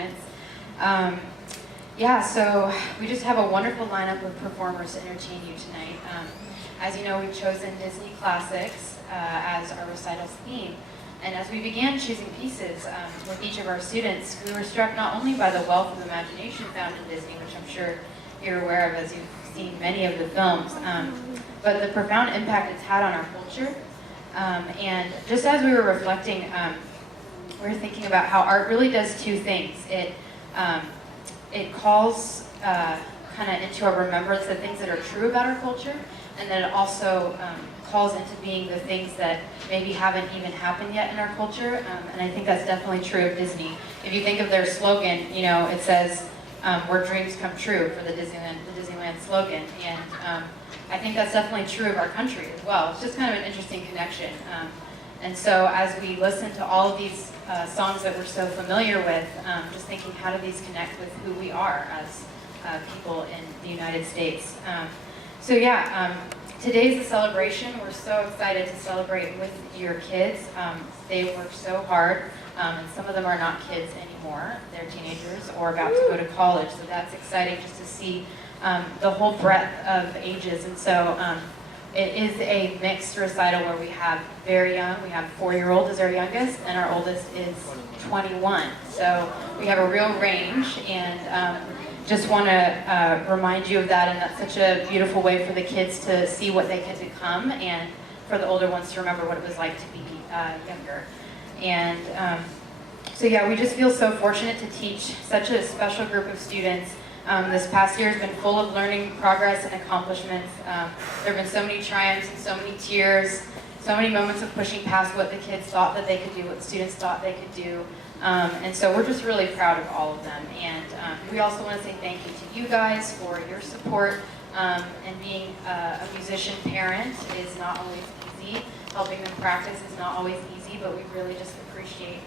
parents. Yeah, so we just have a wonderful lineup of performers to entertain you tonight. As you know, we've chosen Disney classics as our recital's theme. And as we began choosing pieces with each of our students, we were struck not only by the wealth of imagination found in Disney, which I'm sure you're aware of as you've seen many of the films, but the profound impact it's had on our culture. And just as we were reflecting, we were thinking about how art really does two things. It calls kind of into our remembrance the things that are true about our culture, and then it also calls into being the things that maybe haven't even happened yet in our culture. And I think that's definitely true of Disney. If you think of their slogan, you know, it says, where dreams come true for the Disneyland slogan. And I think that's definitely true of our country as well. It's just kind of an interesting connection. And so as we listen to all of these songs that we're so familiar with, just thinking how do these connect with who we are as people in the United States. So yeah, today's a celebration. We're so excited to celebrate with your kids. They work so hard, and some of them are not kids anymore. They're teenagers or about to go to college, so that's exciting just to see the whole breadth of ages. And so it is a mixed recital where we have very young, we have 4-year-old as our youngest, and our oldest is 21. So we have a real range, and just want to remind you of that, and that's such a beautiful way for the kids to see what they could become, and for the older ones to remember what it was like to be younger. And so yeah, we just feel so fortunate to teach such a special group of students. This past year has been full of learning, progress, and accomplishments. There have been so many triumphs and so many tears, so many moments of pushing past what the kids thought that they could do, what the students thought they could do. And so we're just really proud of all of them. And we also want to say thank you to you guys for your support. And being a musician parent is not always easy. Helping them practice is not always easy, but we really just appreciate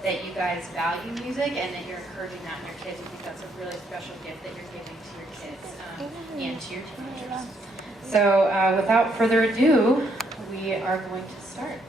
that you guys value music and that you're encouraging that in your kids. We think that's a really special gift that you're giving to your kids and to your teenagers. So without further ado, we are going to start.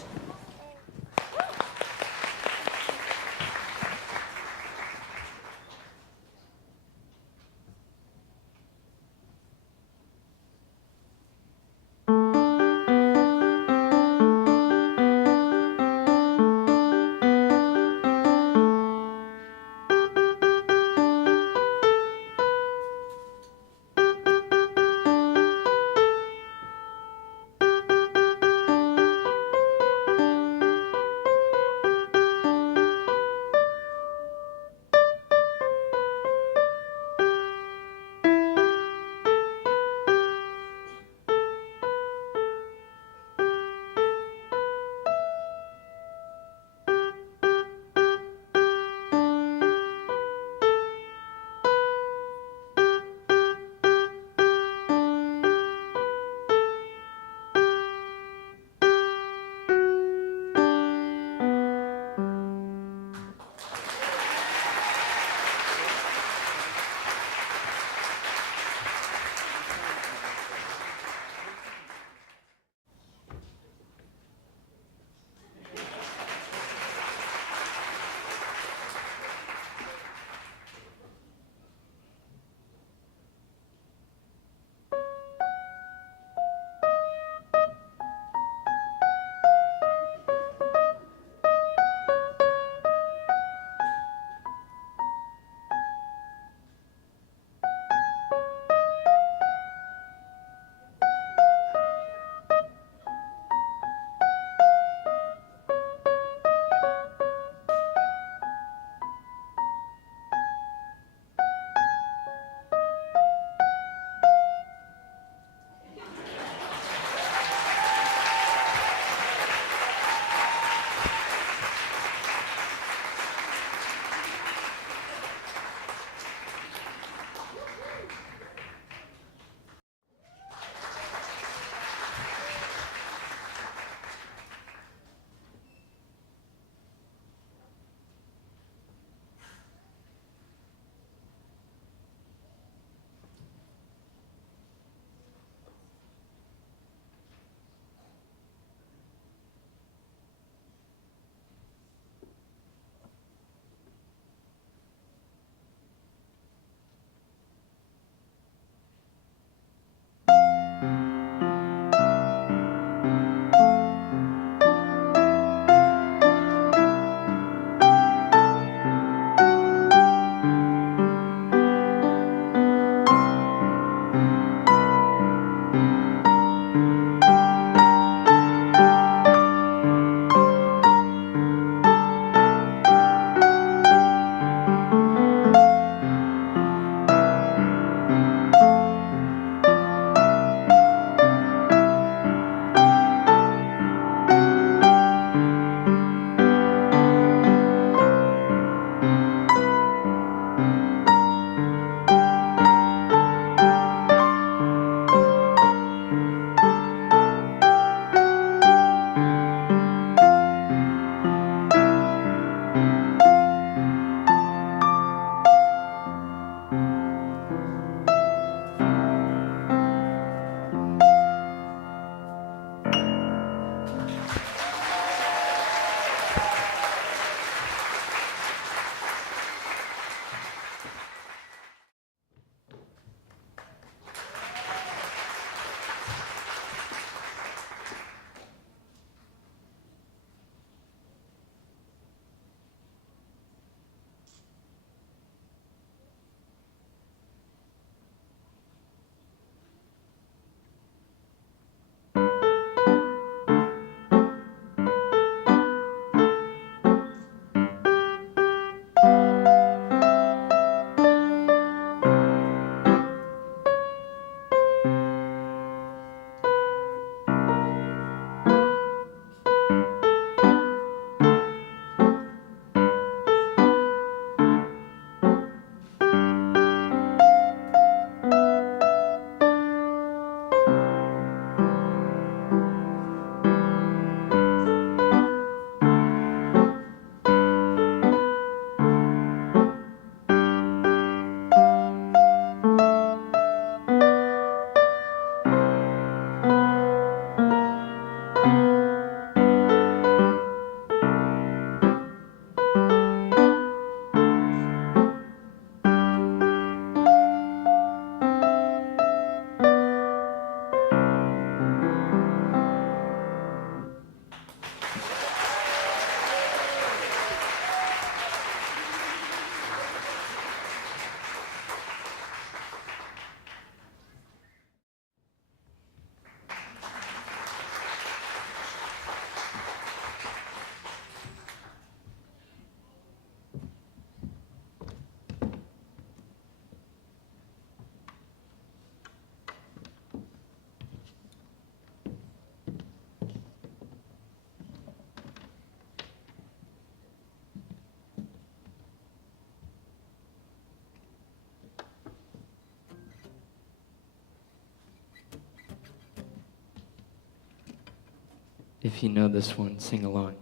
If you know this one, sing along.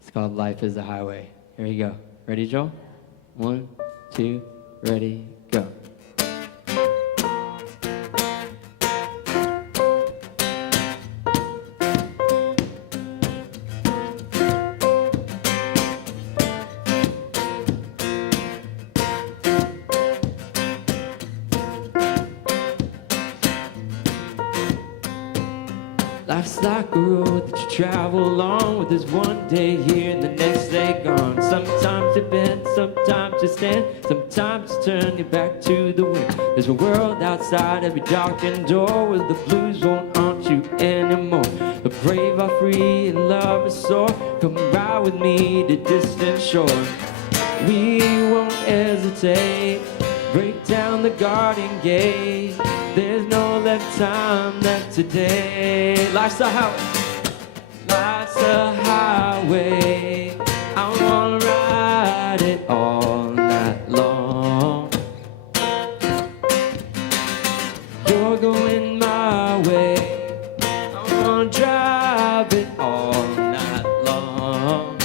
It's called Life is a Highway. Here you go. Ready, Joel? 1, 2, ready, go. Life's like a road that you travel along, with this one day here and the next day gone. Sometimes you bend, sometimes you stand, sometimes you turn your back to the wind. There's a world outside every darkened door where the blues won't haunt you anymore. The brave are free and love is sore. Come ride with me to distant shore. We won't hesitate, break down the garden gate. There's no left time left today. Life's a highway, life's a highway. I wanna ride it all night long. You're going my way, I wanna drive it all night long.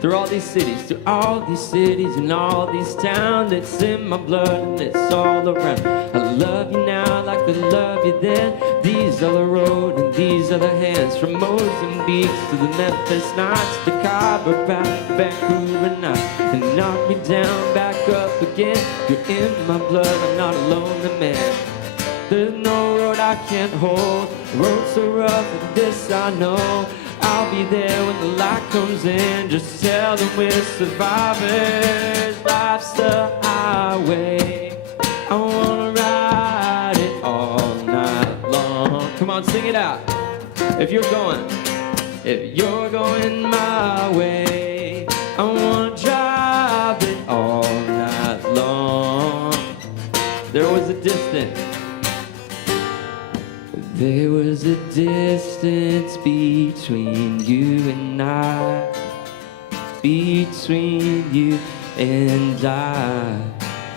Through all these cities, through all these cities and all these towns, it's in my blood and it's all around. I love you now like I love you then. These are the road and these are the hands. From Mozambique to the Memphis nights, to Cabo, back to Vancouver night. And knock me down, back up again. You're in my blood, I'm not a lonely man. There's no road I can't hold. The road's so rough and this I know. I'll be there when the light comes in. Just tell them we're survivors. Life's a highway, I wanna ride it all night long. Come on, sing it out. If you're going my way, I wanna drive it all night long. There was a distance between you and I, between you and I.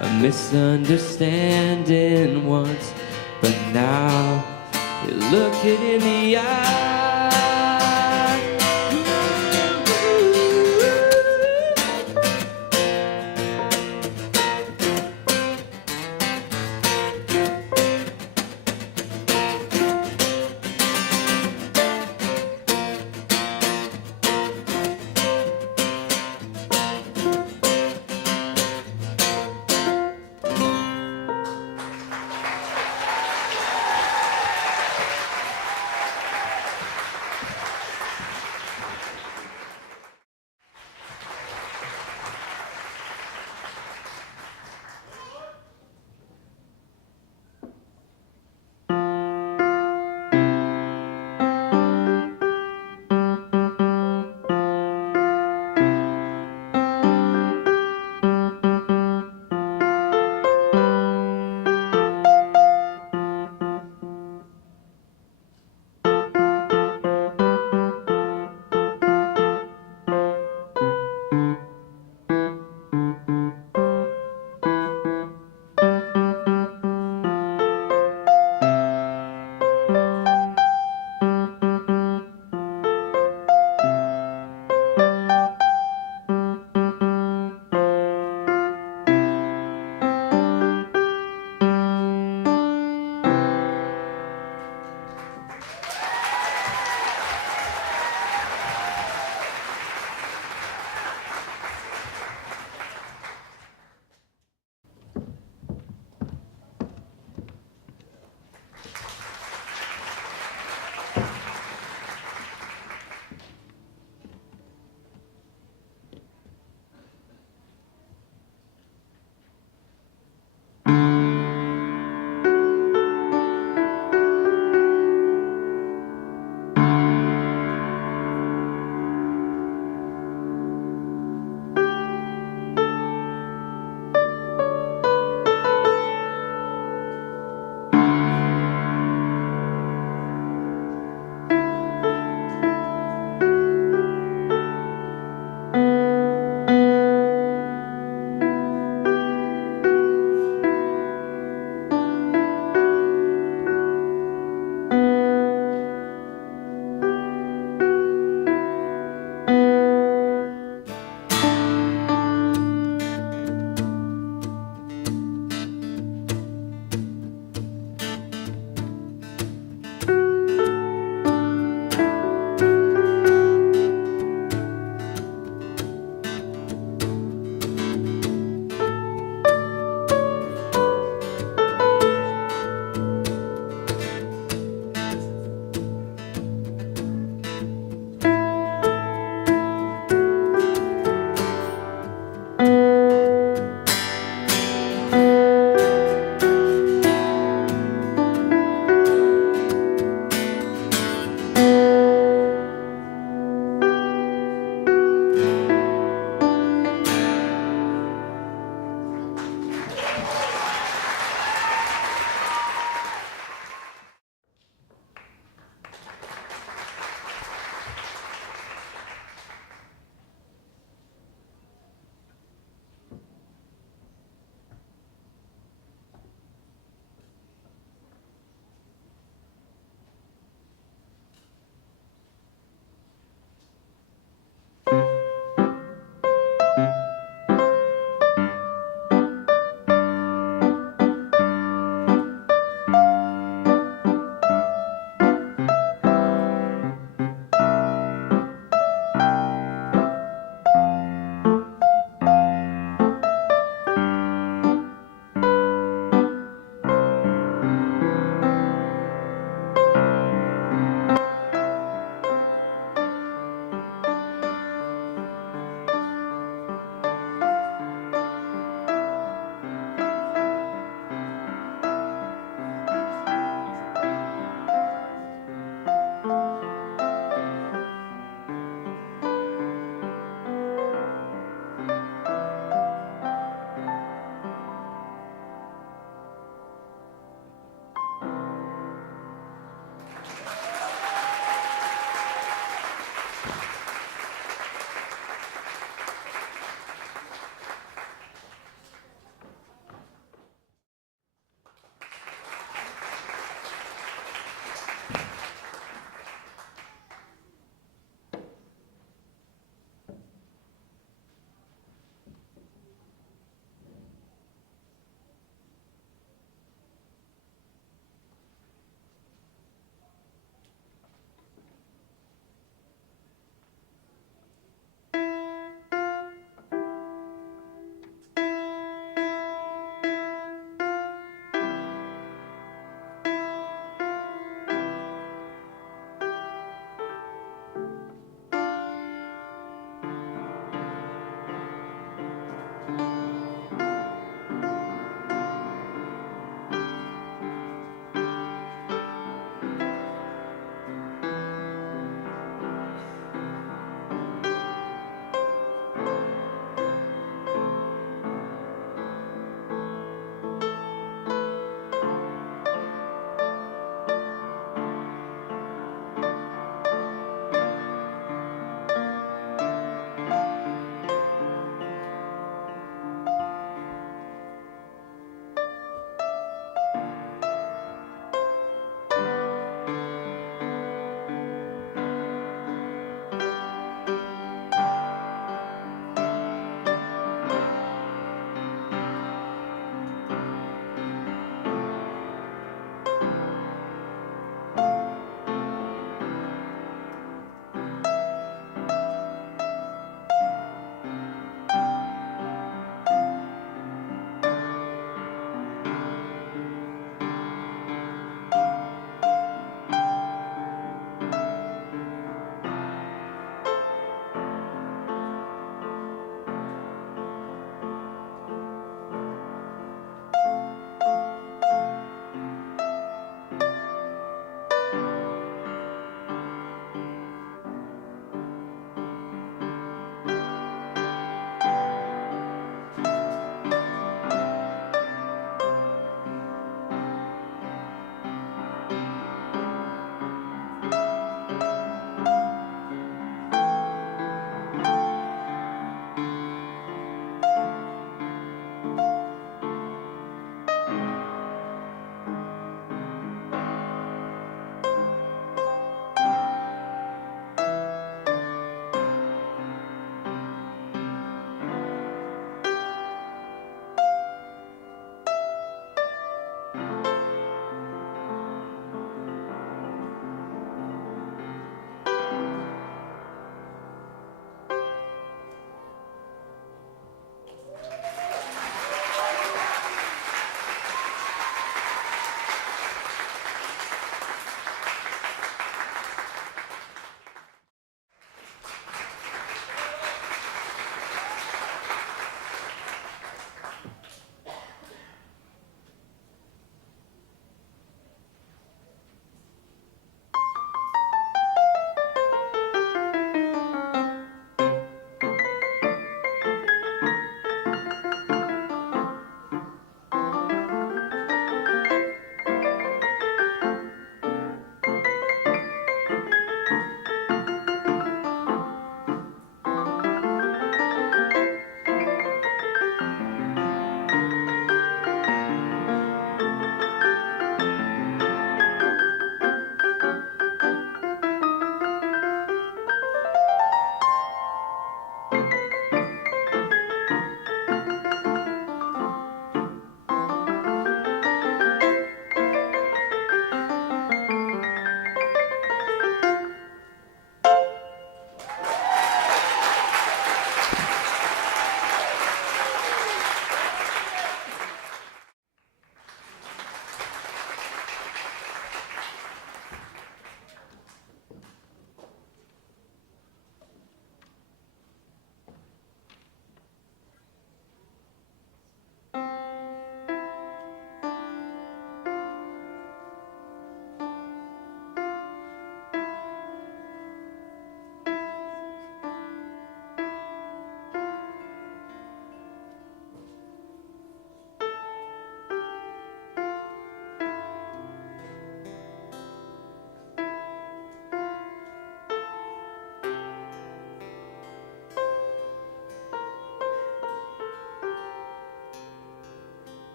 A misunderstanding once, but now you look it in the eye.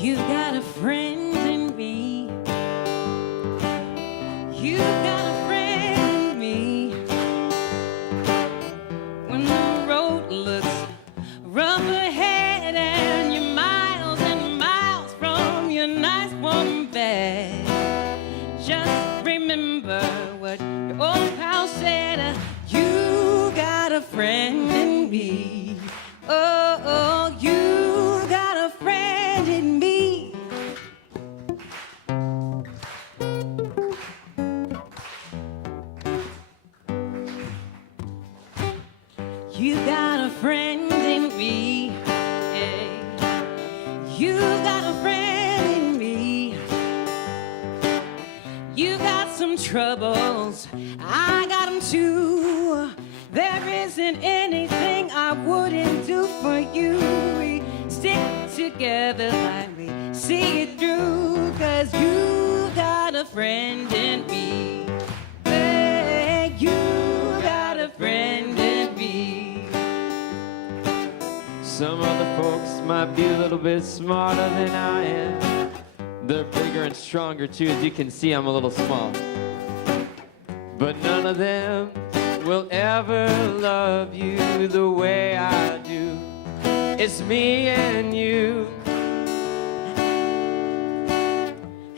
You got a friend in me. You got a friend in me. When the road looks rough ahead and you're miles and miles from your nice warm bed, just remember what your old pal said. You got a friend in me. Oh, oh, you got a friend in me. You got a friend in me. Hey. You got a friend in me. You got some troubles, I got them too. There isn't anything I wouldn't do for you. We stick together like we see it through. 'Cause you got a friend in me. Hey, you got a friend in me. Some other folks might be a little bit smarter than I am. They're bigger and stronger too. As you can see, I'm a little small. But none of them will ever love you the way I do. It's me and you.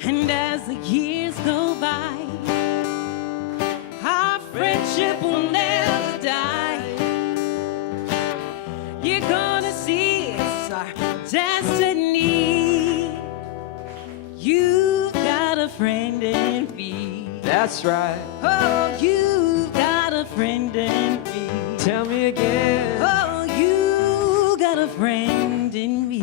And as the years go by, our friendship will never die. You're gonna see it's our destiny. You got a friend in me. That's right. Oh, you got a friend in me. Tell me again. Oh, you got a friend in me.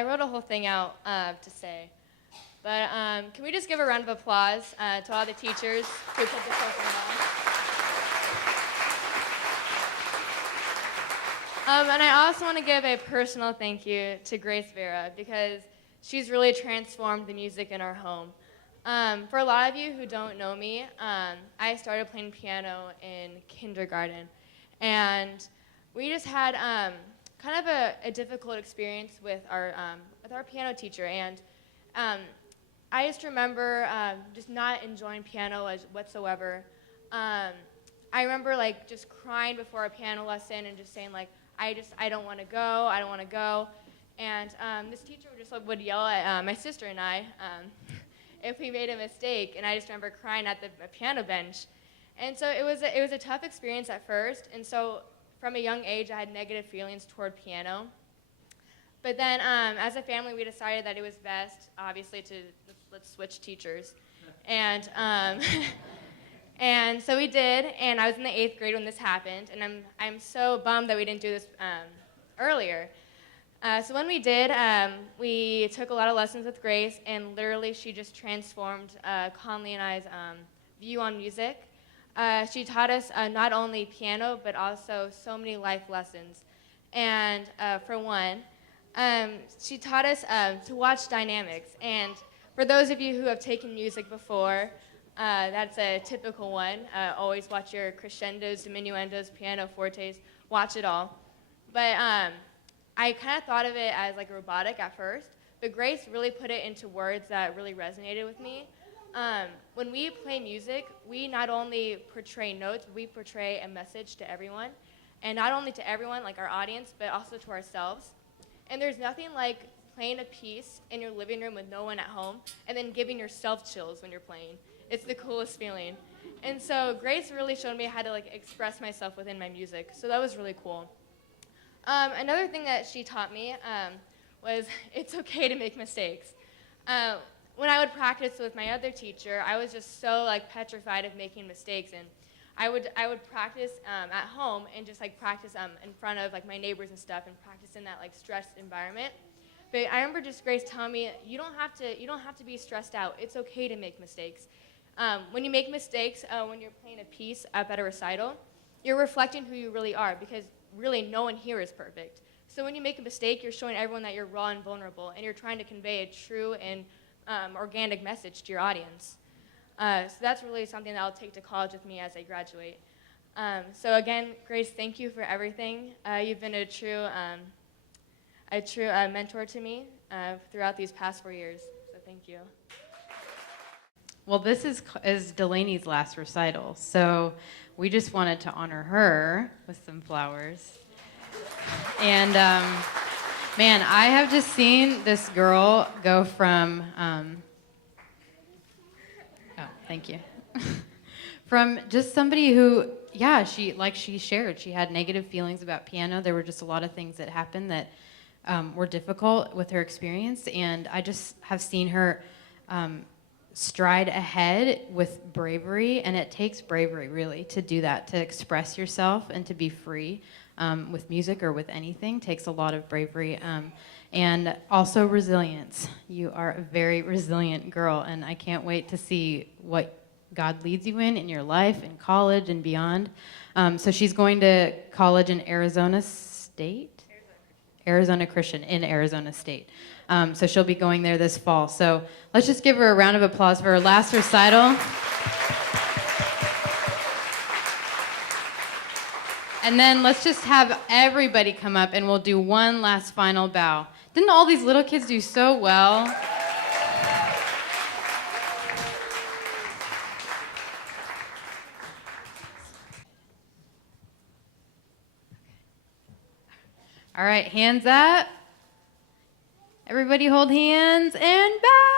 I wrote a whole thing out to say. But can we just give a round of applause to all the teachers who put this whole thing on? And I also want to give a personal thank you to Vera because she's really transformed the music in our home. For a lot of you who don't know me, I started playing piano in kindergarten. And we just had kind of a difficult experience with our piano teacher. And I just remember just not enjoying piano whatsoever. I remember like just crying before a piano lesson and just saying like, I don't want to go. And this teacher would yell at my sister and I if we made a mistake. And I just remember crying at the piano bench. And so it was a tough experience at first. And so from a young age, I had negative feelings toward piano. But then as a family, we decided that it was best, obviously, to let's switch teachers. And and so we did, and I was in the 8th grade when this happened, and I'm so bummed that we didn't do this earlier. So when we did, we took a lot of lessons with Grace, and literally she just transformed Conley and I's view on music. She taught us not only piano, but also so many life lessons. And for one, she taught us to watch dynamics. And for those of you who have taken music before, that's a typical one. Always watch your crescendos, diminuendos, piano, fortes, watch it all. But I kind of thought of it as like robotic at first, but Grace really put it into words that really resonated with me. When we play music, we not only portray notes, we portray a message to everyone. And not only to everyone, like our audience, but also to ourselves. And there's nothing like playing a piece in your living room with no one at home and then giving yourself chills when you're playing. It's the coolest feeling. And so Grace really showed me how to like express myself within my music. So that was really cool. Another thing that she taught me was it's okay to make mistakes. When I would practice with my other teacher, I was just so like petrified of making mistakes, and I would practice at home and just like practice in front of like my neighbors and stuff, and practice in that like stressed environment. But I remember just Grace telling me, you don't have to be stressed out. It's okay to make mistakes. When you make mistakes, when you're playing a piece up at a recital, you're reflecting who you really are, because really no one here is perfect. So when you make a mistake, you're showing everyone that you're raw and vulnerable, and you're trying to convey a true and organic message to your audience. So that's really something that I'll take to college with me as I graduate. So again, Grace, thank you for everything. You've been a true mentor to me throughout these past 4 years. So thank you. Well, this is Delaney's last recital, so we just wanted to honor her with some flowers. And man, I have just seen this girl go from thank you. From just somebody who, yeah, she shared, she had negative feelings about piano. There were just a lot of things that happened that were difficult with her experience, and I just have seen her stride ahead with bravery, and it takes bravery really to do that, to express yourself and to be free with music or with anything. Takes a lot of bravery, and also resilience. You are a very resilient girl, and I can't wait to see what God leads you in your life, in college and beyond. So she's going to college in Arizona State? Arizona Christian in Arizona State. So she'll be going there this fall. So let's just give her a round of applause for her last recital. And then let's just have everybody come up and we'll do one last final bow. Didn't all these little kids do so well? All right, hands up. Everybody hold hands and bow.